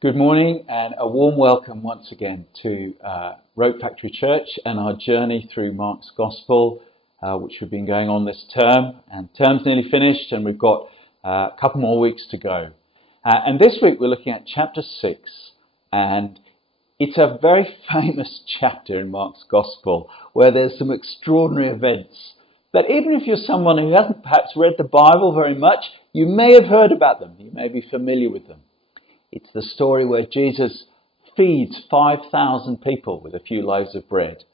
Good morning and a warm welcome once again to Rope Factory Church and our journey through Mark's Gospel, which we've been going on this term. And term's nearly finished and we've got a couple more weeks to go. And this week we're looking at chapter 6, and it's a very famous chapter in Mark's Gospel where there's some extraordinary events that even if you're someone who hasn't perhaps read the Bible very much, you may have heard about them, you may be familiar with them. It's the story where Jesus feeds 5,000 people with a few loaves of bread,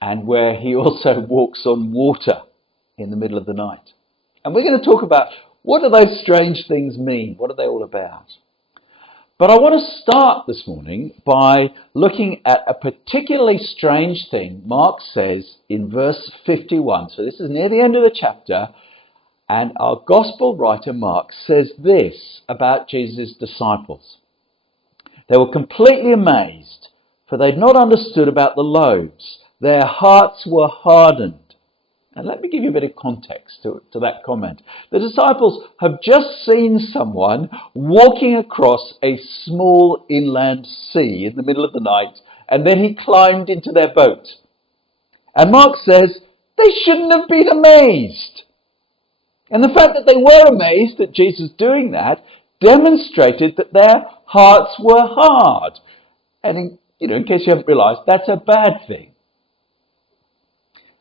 and where he also walks on water in the middle of the night. And we're going to talk about what do those strange things mean? What are they all about? But I want to start this morning by looking at a particularly strange thing Mark says in verse 51. So this is near the end of the chapter. And our gospel writer Mark says this about Jesus' disciples. They were completely amazed, for they'd not understood about the loaves. Their hearts were hardened. And let me give you a bit of context to that comment. The disciples have just seen someone walking across a small inland sea in the middle of the night, and then he climbed into their boat. And Mark says they shouldn't have been amazed. And the fact that they were amazed at Jesus doing that demonstrated that their hearts were hard. And in case you haven't realised, that's a bad thing.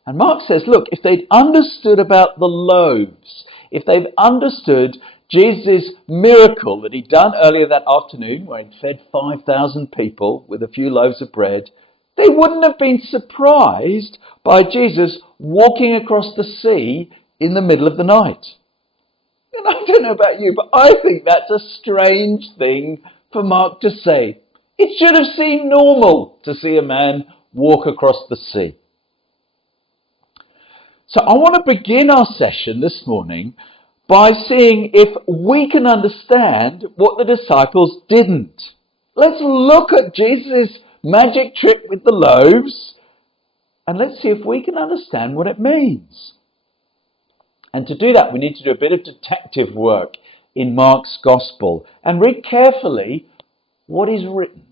And Mark says, look, if they'd understood about the loaves, if they've understood Jesus' miracle that he'd done earlier that afternoon, where he'd fed 5,000 people with a few loaves of bread, they wouldn't have been surprised by Jesus walking across the sea in the middle of the night. And I don't know about you, but I think that's a strange thing for Mark to say. It should have seemed normal to see a man walk across the sea. So I want to begin our session this morning by seeing if we can understand what the disciples didn't. Let's look at Jesus' magic trick with the loaves, and let's see if we can understand what it means. And to do that, we need to do a bit of detective work in Mark's Gospel and read carefully what is written.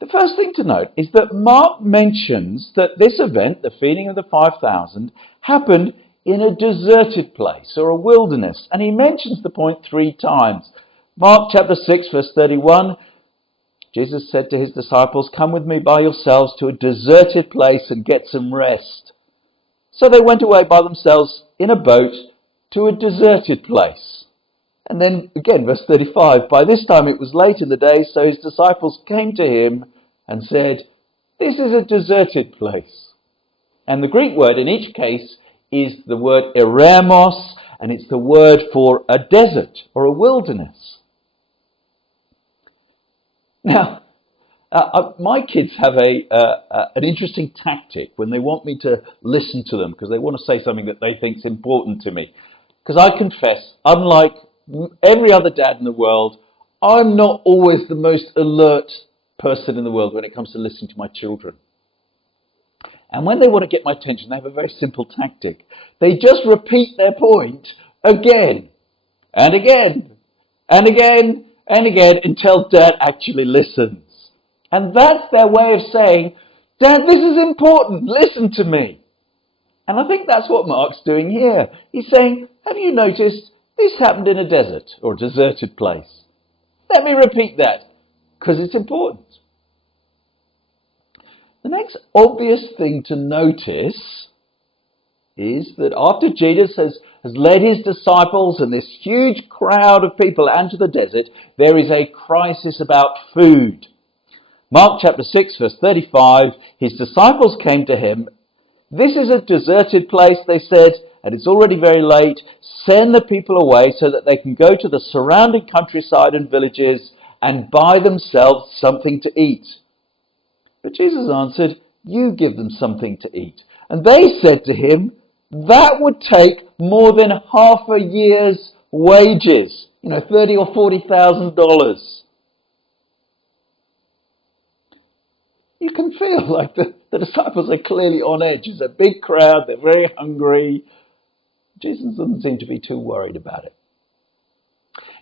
The first thing to note is that Mark mentions that this event, the feeding of the 5,000, happened in a deserted place or a wilderness. And he mentions the point 3 times. Mark chapter 6, verse 31, Jesus said to his disciples, "Come with me by yourselves to a deserted place and get some rest." So they went away by themselves in a boat to a deserted place. And then again, verse 35, by this time it was late in the day, so his disciples came to him and said, "This is a deserted place." And the Greek word in each case is the word eremos, and it's the word for a desert or a wilderness. Now, my kids have an interesting tactic when they want me to listen to them because they want to say something that they think is important to me. Because I confess, unlike every other dad in the world, I'm not always the most alert person in the world when it comes to listening to my children. And when they want to get my attention, they have a very simple tactic. They just repeat their point again and again and again and again until Dad actually listens. And that's their way of saying, "Dad, this is important, listen to me." And I think that's what Mark's doing here. He's saying, have you noticed this happened in a desert or a deserted place? Let me repeat that, because it's important. The next obvious thing to notice is that after Jesus has led his disciples and this huge crowd of people out into the desert, there is a crisis about food. Mark chapter 6, verse 35, his disciples came to him. "This is a deserted place," they said, "and it's already very late. Send the people away so that they can go to the surrounding countryside and villages and buy themselves something to eat." But Jesus answered, "You give them something to eat." And they said to him, "That would take more than half a year's wages, $30,000 or $40,000. You can feel like the disciples are clearly on edge. It's a big crowd, they're very hungry. Jesus doesn't seem to be too worried about it.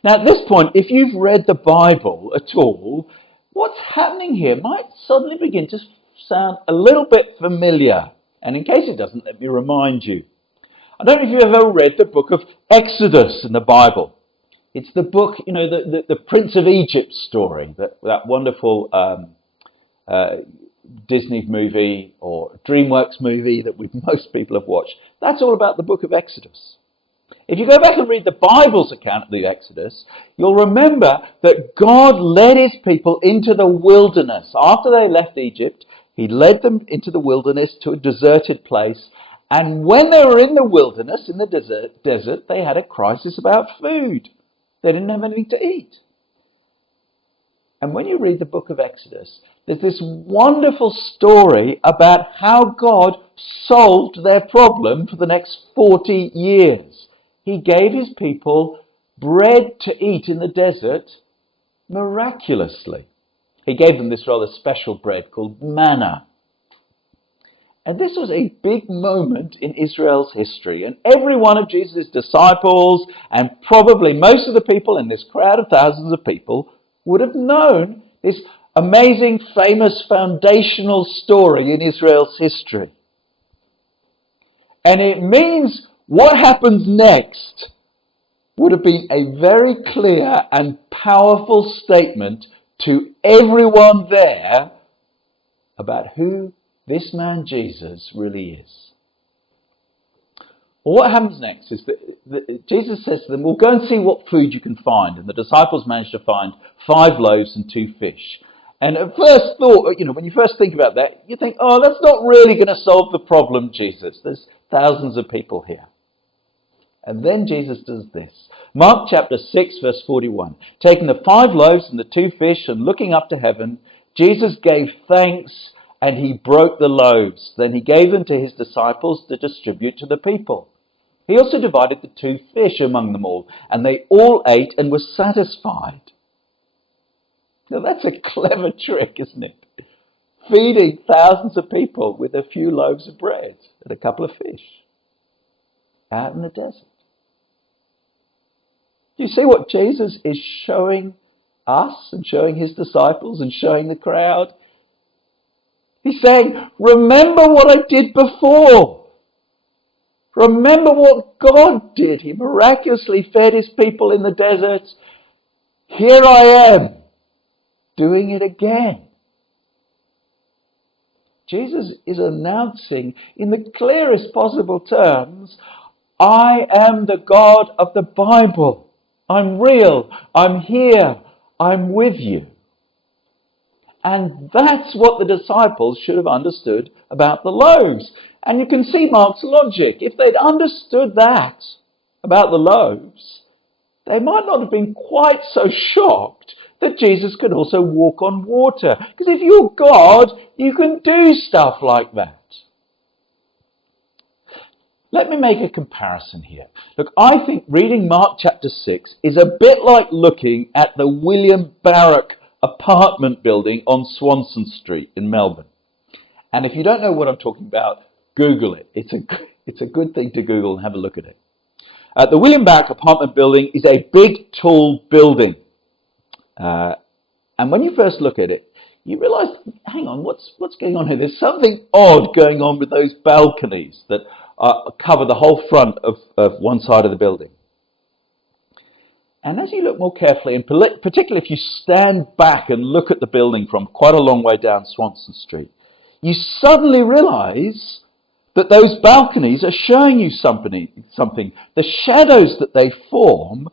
Now, at this point, if you've read the Bible at all, what's happening here might suddenly begin to sound a little bit familiar. And in case it doesn't, let me remind you. I don't know if you've ever read the book of Exodus in the Bible. It's the book, the Prince of Egypt story, that wonderful Disney movie or DreamWorks movie that most people have watched. That's all about the book of Exodus. If you go back and read the Bible's account of the Exodus, you'll remember that God led his people into the wilderness. After they left Egypt, he led them into the wilderness to a deserted place. And when they were in the wilderness, in the desert, they had a crisis about food. They didn't have anything to eat. And when you read the book of Exodus, there's this wonderful story about how God solved their problem for the next 40 years. He gave his people bread to eat in the desert miraculously. He gave them this rather special bread called manna. And this was a big moment in Israel's history. And every one of Jesus' disciples, and probably most of the people in this crowd of thousands of people, would have known this amazing, famous, foundational story in Israel's history. And it means what happens next would have been a very clear and powerful statement to everyone there about who this man Jesus really is. Well, what happens next is that Jesus says to them, well, go and see what food you can find. And the disciples managed to find 5 loaves and 2 fish. And at first thought, when you first think about that, you think, oh, that's not really going to solve the problem, Jesus. There's thousands of people here. And then Jesus does this. Mark chapter 6, verse 41. Taking the 5 loaves and the 2 fish and looking up to heaven, Jesus gave thanks and he broke the loaves. Then he gave them to his disciples to distribute to the people. He also divided the 2 fish among them all, and they all ate and were satisfied. Now that's a clever trick, isn't it? Feeding thousands of people with a few loaves of bread and a couple of fish out in the desert. Do you see what Jesus is showing us and showing his disciples and showing the crowd? He's saying, remember what I did before. Remember what God did. He miraculously fed his people in the desert. Here I am, doing it again. Jesus is announcing in the clearest possible terms, I am the God of the Bible. I'm real. I'm here. I'm with you. And that's what the disciples should have understood about the loaves. And you can see Mark's logic. If they'd understood that about the loaves, they might not have been quite so shocked that Jesus could also walk on water. Because if you're God, you can do stuff like that. Let me make a comparison here. Look, I think reading Mark chapter 6 is a bit like looking at the William Barrack apartment building on Swanston Street in Melbourne. And if you don't know what I'm talking about, Google it. It's a good thing to Google and have a look at it. The William Barrack apartment building is a big, tall building. And when you first look at it, you realise, hang on, what's going on here? There's something odd going on with those balconies that cover the whole front of one side of the building. And as you look more carefully, and particularly if you stand back and look at the building from quite a long way down Swanston Street, you suddenly realise that those balconies are showing you something. The shadows that they form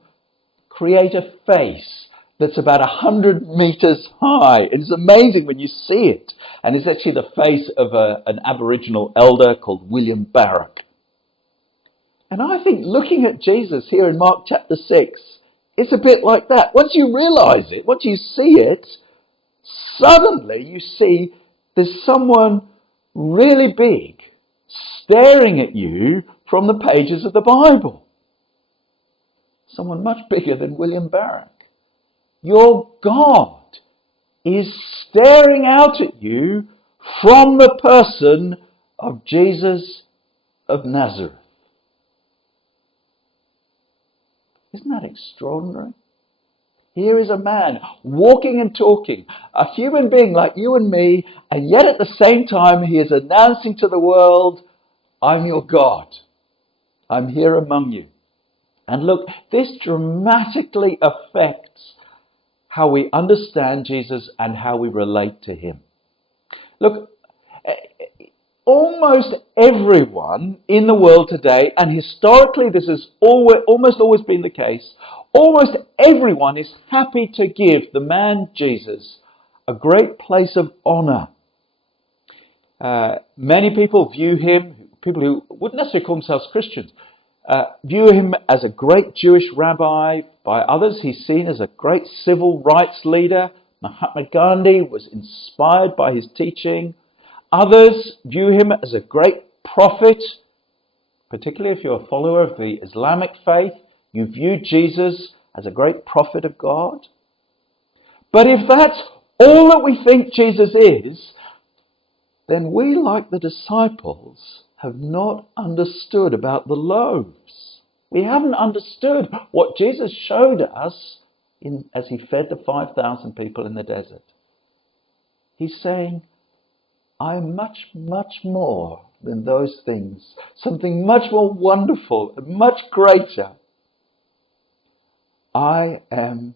create a face that's about 100 metres high. It's amazing when you see it. And it's actually the face of an Aboriginal elder called William Barrack. And I think looking at Jesus here in Mark chapter 6, it's a bit like that. Once you realise it, once you see it, suddenly you see there's someone really big staring at you from the pages of the Bible. Someone much bigger than William Barrack. Your God is staring out at you from the person of Jesus of Nazareth. Isn't that extraordinary? Here is a man walking and talking, a human being like you and me, and yet at the same time he is announcing to the world, I'm your God. I'm here among you. And look, this dramatically affects how we understand Jesus and how we relate to him. Look, almost everyone in the world today, and historically this has almost always been the case, almost everyone is happy to give the man Jesus a great place of honour. Many people view him, people who wouldn't necessarily call themselves Christians, view him as a great Jewish rabbi. By others, he's seen as a great civil rights leader. Mahatma Gandhi was inspired by his teaching. Others view him as a great prophet, particularly if you're a follower of the Islamic faith. You view Jesus as a great prophet of God. But if that's all that we think Jesus is, then we, like the disciples, have not understood about the loaves. We haven't understood what Jesus showed us as he fed the 5,000 people in the desert. He's saying, I'm much, much more than those things. Something much more wonderful and much greater. I am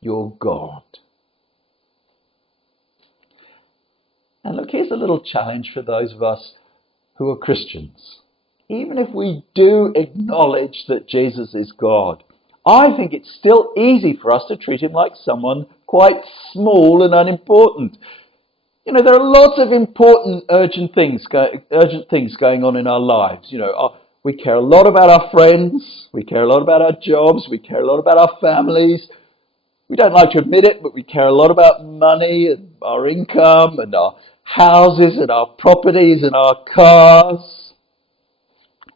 your God. And look, here's a little challenge for those of us who are Christians. Even if we do acknowledge that Jesus is God, I think it's still easy for us to treat him like someone quite small and unimportant. You know, there are lots of important, urgent things going on in our lives. You know, we care a lot about our friends, we care a lot about our jobs, we care a lot about our families. We don't like to admit it, but we care a lot about money and our income and our houses and our properties and our cars.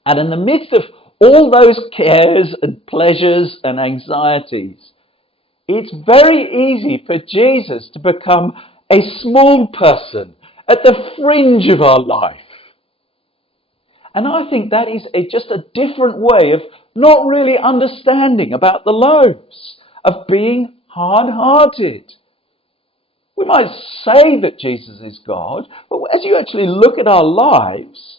And in the midst of all those cares and pleasures and anxieties, it's very easy for Jesus to become a small person at the fringe of our life. And I think that is just a different way of not really understanding about the loaves, of being hard-hearted. We might say that Jesus is God, but as you actually look at our lives,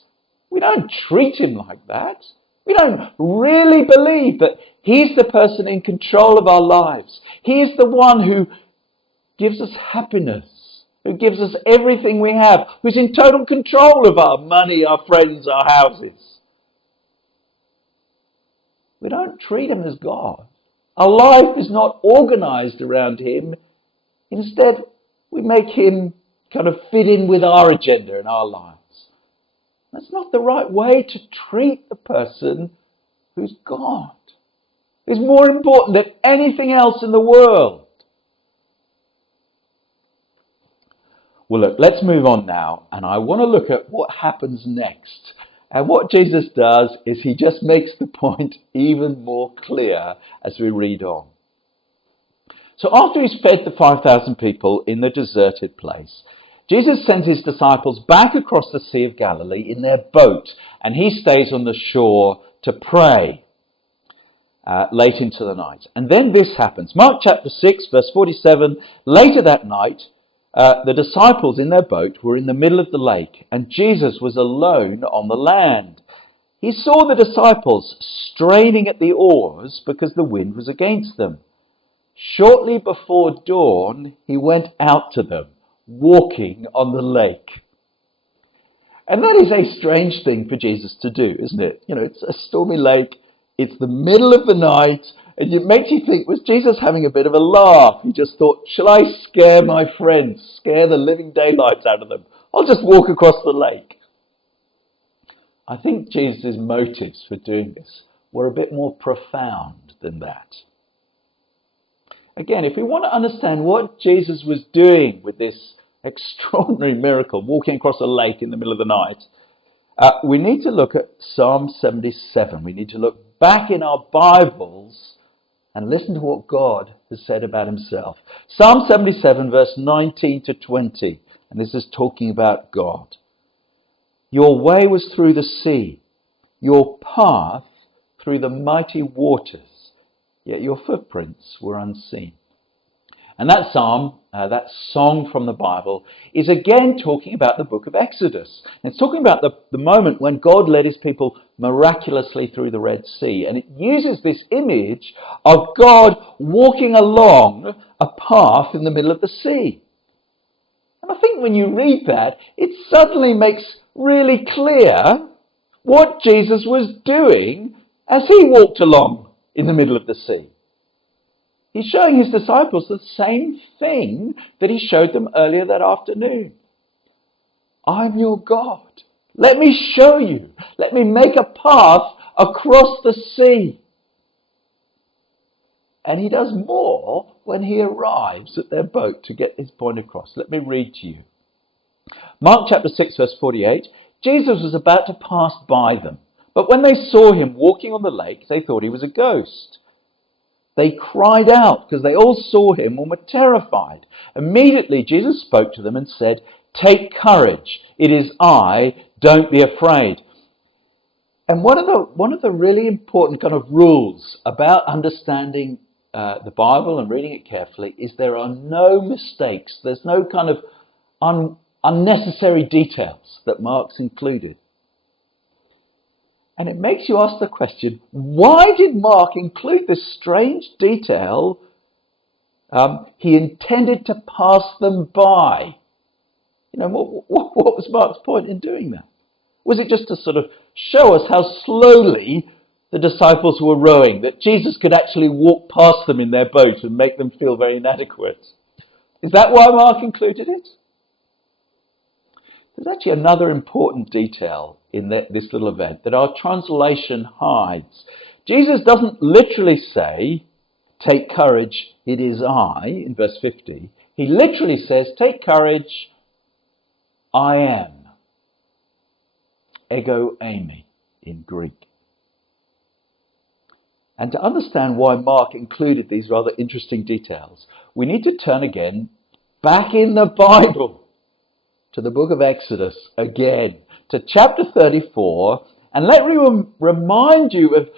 we don't treat him like that. We don't really believe that he's the person in control of our lives. He is the one who gives us happiness, who gives us everything we have, who's in total control of our money, our friends, our houses. We don't treat him as God. Our life is not organized around him. Instead, we make him kind of fit in with our agenda in our lives. That's not the right way to treat the person who's God, who's more important than anything else in the world. Well, look, let's move on now, and I want to look at what happens next. And what Jesus does is he just makes the point even more clear as we read on. So after he's fed the 5,000 people in the deserted place, Jesus sends his disciples back across the Sea of Galilee in their boat, and he stays on the shore to pray late into the night. And then this happens. Mark chapter 6, verse 47, later that night, the disciples in their boat were in the middle of the lake, and Jesus was alone on the land. He saw the disciples straining at the oars because the wind was against them. Shortly before dawn, he went out to them, walking on the lake. And that is a strange thing for Jesus to do, isn't it? You know, it's a stormy lake, it's the middle of the night, and it makes you think, was Jesus having a bit of a laugh? He just thought, shall I scare my friends, scare the living daylights out of them? I'll just walk across the lake. I think Jesus' motives for doing this were a bit more profound than that. Again, if we want to understand what Jesus was doing with this extraordinary miracle, walking across a lake in the middle of the night, we need to look at Psalm 77. We need to look back in our Bibles and listen to what God has said about himself. Psalm 77, verse 19 to 20, and this is talking about God. Your way was through the sea, your path through the mighty waters, yet your footprints were unseen. And that psalm, that song from the Bible, is again talking about the book of Exodus. And it's talking about the moment when God led his people miraculously through the Red Sea. And it uses this image of God walking along a path in the middle of the sea. And I think when you read that, it suddenly makes really clear what Jesus was doing as he walked along in the middle of the sea. He's showing his disciples the same thing that he showed them earlier that afternoon. I'm your God. Let me show you. Let me make a path across the sea. And he does more when he arrives at their boat to get his point across. Let me read to you. Mark chapter 6, verse 48. Jesus was about to pass by them, but when they saw him walking on the lake, they thought he was a ghost. They cried out because they all saw him and were terrified. Immediately Jesus spoke to them and said, "Take courage, it is I, don't be afraid." And one of the really important kind of rules about understanding the Bible and reading it carefully is there are no mistakes. There's no kind of unnecessary details that Mark's included. And it makes you ask the question, why did Mark include this strange detail? He intended to pass them by. You know, what was Mark's point in doing that? Was it just to sort of show us how slowly the disciples were rowing, that Jesus could actually walk past them in their boat and make them feel very inadequate? Is that why Mark included it? There's actually another important detail in this little event that our translation hides. Jesus doesn't literally say, "Take courage, it is I," in verse 50. He literally says, "Take courage, I am." Ego eimi in Greek. And to understand why Mark included these rather interesting details, we need to turn again back in the Bible to the book of Exodus again, to chapter 34, and let me remind you of,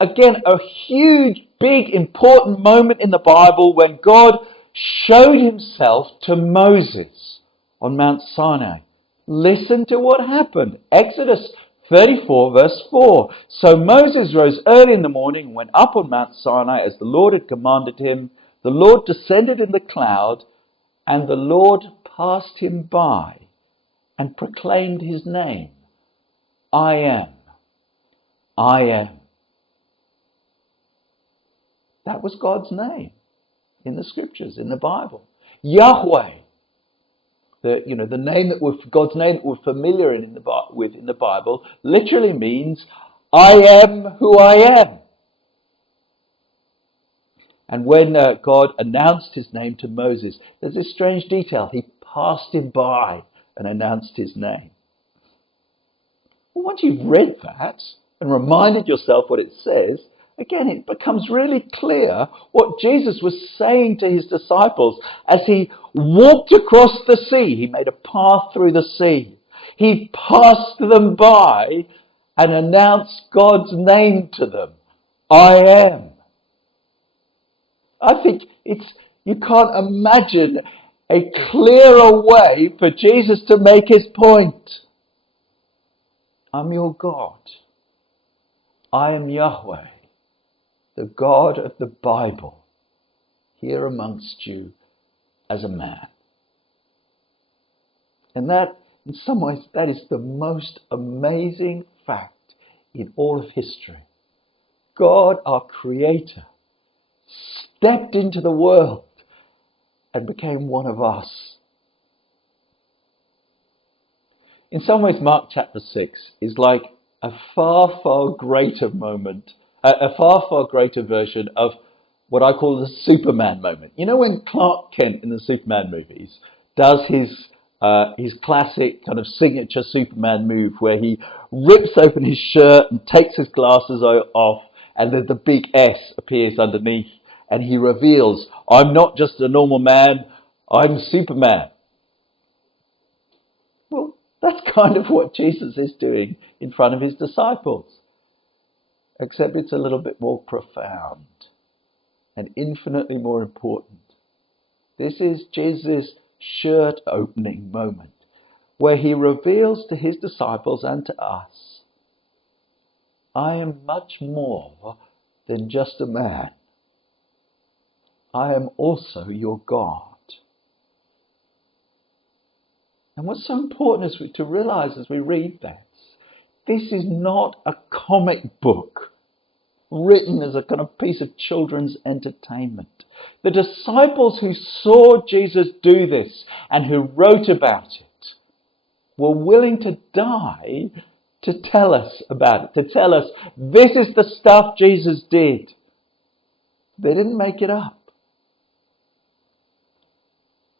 again, a huge, big, important moment in the Bible when God showed himself to Moses on Mount Sinai. Listen to what happened. Exodus 34, verse 4. So Moses rose early in the morning and went up on Mount Sinai as the Lord had commanded him. The Lord descended in the cloud, and the Lord passed him by and proclaimed his name. I am. I am. That was God's name in the scriptures, in the Bible. Yahweh. The name God's name that we're familiar with in the Bible literally means I am who I am. And when God announced his name to Moses, there's this strange detail. He passed him by and announced his name. Well, once you've read that and reminded yourself what it says, again, it becomes really clear what Jesus was saying to his disciples as he walked across the sea. He made a path through the sea. He passed them by and announced God's name to them. I am. I think you can't imagine a clearer way for Jesus to make his point. I'm your God. I am Yahweh, the God of the Bible, here amongst you as a man. And that, in some ways, that is the most amazing fact in all of history. God, our Creator, stepped into the world and became one of us. In some ways, Mark chapter 6 is like a far, far greater moment, a far, far greater version of what I call the Superman moment. You know when Clark Kent in the Superman movies does his classic kind of signature Superman move where he rips open his shirt and takes his glasses off, and then the big S appears underneath, and he reveals, I'm not just a normal man, I'm Superman. Well, that's kind of what Jesus is doing in front of his disciples, except it's a little bit more profound and infinitely more important. This is Jesus' shirt opening moment, where he reveals to his disciples and to us, I am much more than just a man. I am also your God. And what's so important is to realize as we read this is not a comic book written as a kind of piece of children's entertainment. The disciples who saw Jesus do this and who wrote about it were willing to die to tell us about it, to tell us this is the stuff Jesus did. They didn't make it up.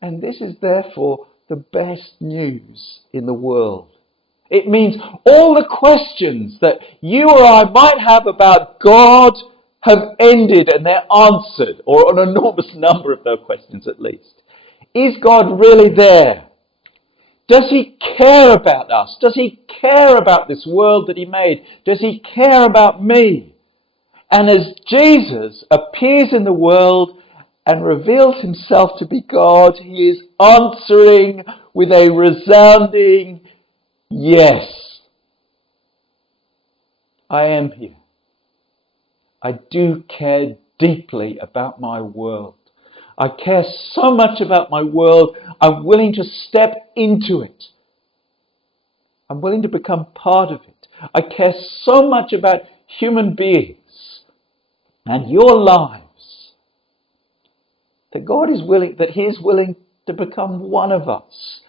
And this is therefore the best news in the world. It means all the questions that you or I might have about God have ended and they're answered, or an enormous number of those questions at least. Is God really there? Does he care about us? Does he care about this world that he made? Does he care about me? And as Jesus appears in the world and reveals himself to be God, he is answering with a resounding yes. I am here. I do care deeply about my world. I care so much about my world, I'm willing to step into it. I'm willing to become part of it. I care so much about human beings and your lives that God is willing, that he is willing to become one of us.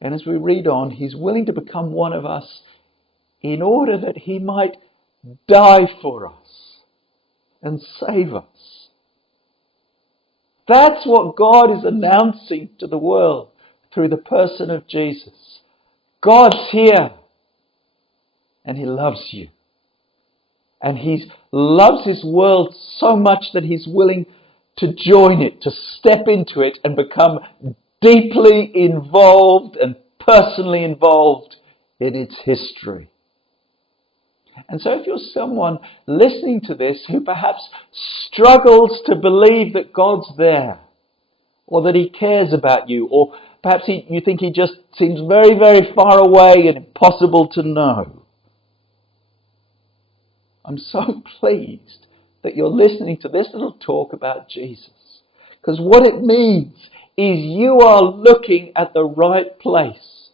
And as we read on, he's willing to become one of us in order that he might die for us and save us. That's what God is announcing to the world through the person of Jesus. God's here and he loves you. And he loves his world so much that he's willing to join it, to step into it and become deeply involved and personally involved in its history. And so if you're someone listening to this who perhaps struggles to believe that God's there, or that he cares about you, or perhaps you think he just seems very, very far away and impossible to know, I'm so pleased that you're listening to this little talk about Jesus. Because what it means is you are looking at the right place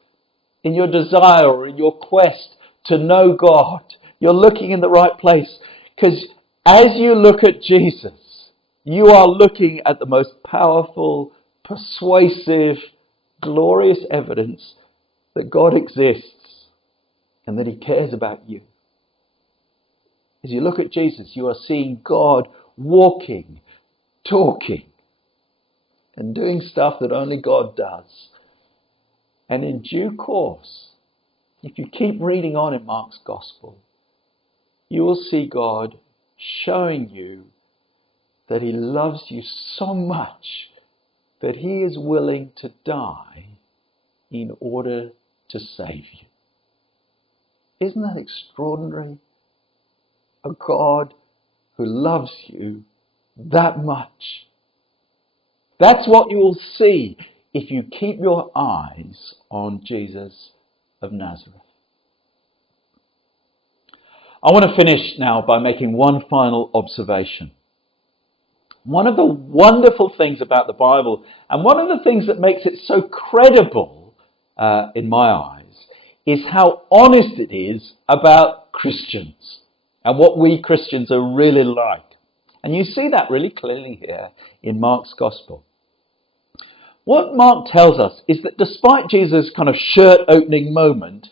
in your desire or in your quest to know God. You're looking in the right place because as you look at Jesus, you are looking at the most powerful, persuasive, glorious evidence that God exists and that he cares about you. As you look at Jesus, you are seeing God walking, talking, and doing stuff that only God does. And in due course, if you keep reading on in Mark's Gospel, you will see God showing you that he loves you so much that he is willing to die in order to save you. Isn't that extraordinary? A God who loves you that much. That's what you will see if you keep your eyes on Jesus of Nazareth. I want to finish now by making one final observation. One of the wonderful things about the Bible, and one of the things that makes it so credible in my eyes, is how honest it is about Christians and what we Christians are really like. And you see that really clearly here in Mark's Gospel. What Mark tells us is that despite Jesus' kind of shirt-opening moment,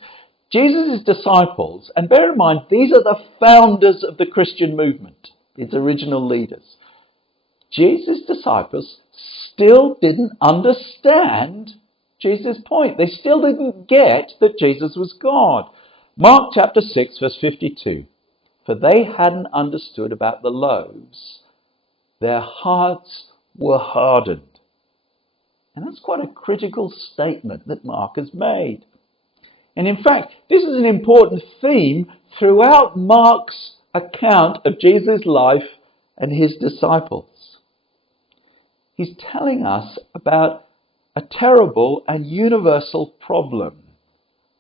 Jesus' disciples, and bear in mind, these are the founders of the Christian movement, its original leaders. Jesus' disciples still didn't understand Jesus' point. They still didn't get that Jesus was God. Mark chapter 6, verse 52. For they hadn't understood about the loaves. Their hearts were hardened. And that's quite a critical statement that Mark has made. And in fact, this is an important theme throughout Mark's account of Jesus' life and his disciples. He's telling us about a terrible and universal problem.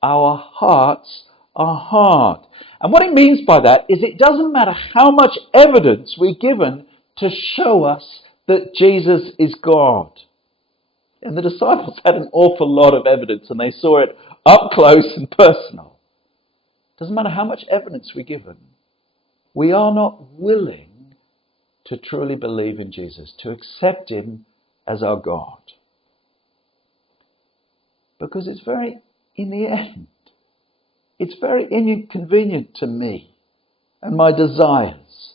Our hearts are hard. And what he means by that is it doesn't matter how much evidence we're given to show us that Jesus is God. And the disciples had an awful lot of evidence, and they saw it up close and personal. Doesn't matter how much evidence we're given, we are not willing to truly believe in Jesus, to accept him as our God. Because in the end, it's very inconvenient to me and my desires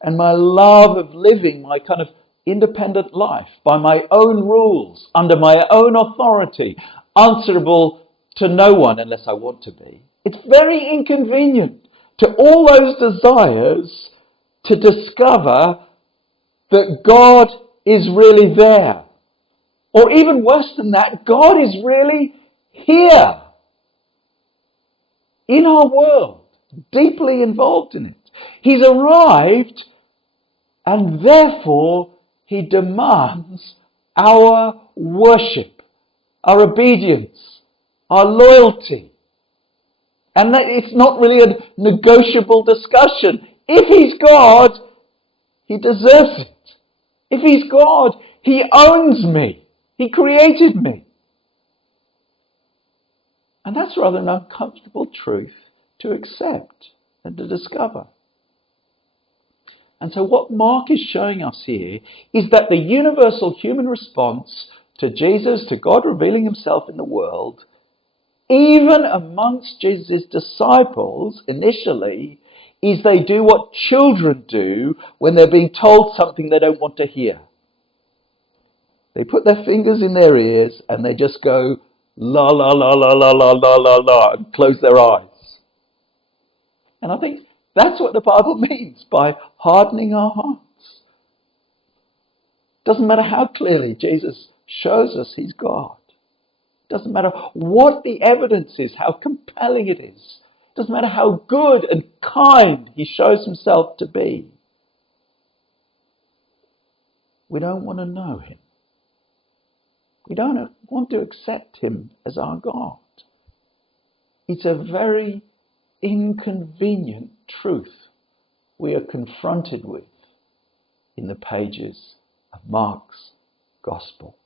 and my love of living my kind of independent life by my own rules, under my own authority, answerable to no one unless I want to be. It's very inconvenient to all those desires to discover that God is really there. Or even worse than that, God is really here in our world, deeply involved in it. He's arrived, and therefore he demands our worship, our obedience, our loyalty. And that it's not really a negotiable discussion. If he's God, he deserves it. If he's God, he owns me. He created me. And that's rather an uncomfortable truth to accept and to discover. And so what Mark is showing us here is that the universal human response to Jesus, to God revealing himself in the world, even amongst Jesus' disciples initially, is they do what children do when they're being told something they don't want to hear. They put their fingers in their ears and they just go, la, la, la, la, la, la, la, la, la, and close their eyes. And I think that's what the Bible means by hardening our hearts. Doesn't matter how clearly Jesus shows us he's God. Doesn't matter what the evidence is, how compelling it is. Doesn't matter how good and kind he shows himself to be. We don't want to know him. We don't want to accept him as our God. It's a very inconvenient truth we are confronted with in the pages of Mark's Gospel.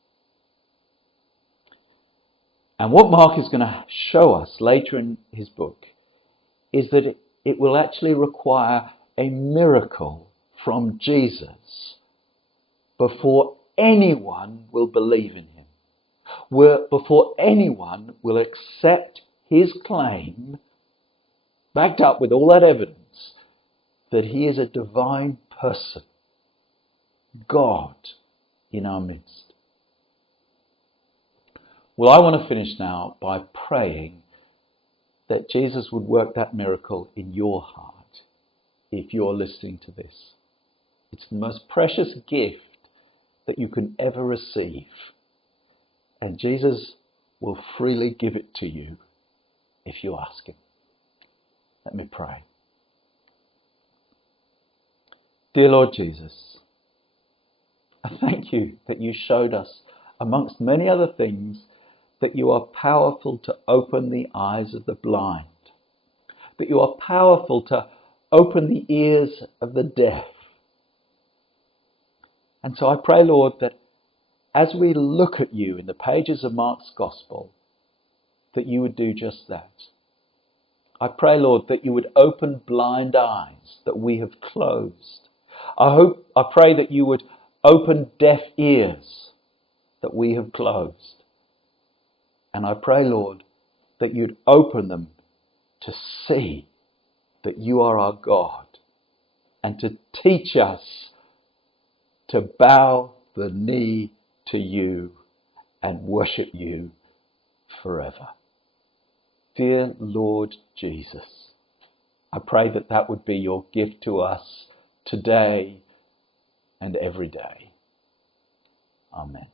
And what Mark is going to show us later in his book is that it will actually require a miracle from Jesus before anyone will believe in him, before anyone will accept his claim, backed up with all that evidence, that he is a divine person, God in our midst. Well, I want to finish now by praying that Jesus would work that miracle in your heart if you're listening to this. It's the most precious gift that you can ever receive. And Jesus will freely give it to you if you ask him. Let me pray. Dear Lord Jesus, I thank you that you showed us, amongst many other things, that you are powerful to open the eyes of the blind, that you are powerful to open the ears of the deaf. And so I pray, Lord, that as we look at you in the pages of Mark's Gospel, that you would do just that. I pray, Lord, that you would open blind eyes that we have closed. I pray that you would open deaf ears that we have closed. And I pray, Lord, that you'd open them to see that you are our God and to teach us to bow the knee to you and worship you forever. Dear Lord Jesus, I pray that that would be your gift to us today and every day. Amen.